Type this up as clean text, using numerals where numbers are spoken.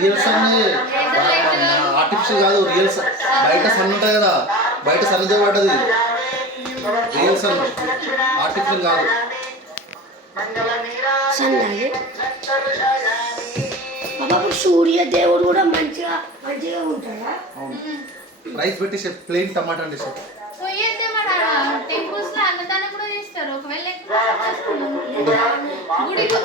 Real sun artificial కాదు, real sun. బయట sun ఉంటాయి కదా, బయట సన్నిధి పడ్డది రియల్ సన్, ఆర్టిఫిషియల్ కాదు. బాబా సూర్య దేవుడు కూడా మంచిగా మంచిగా ఉంటాడా? అవును. రైస్ పెట్టి ప్లెయిన్ టమాటా అండి సార్. టెంపుల్స్ లో అన్నదానం కూడా చేస్తారు. ఒకవేళ గుడికి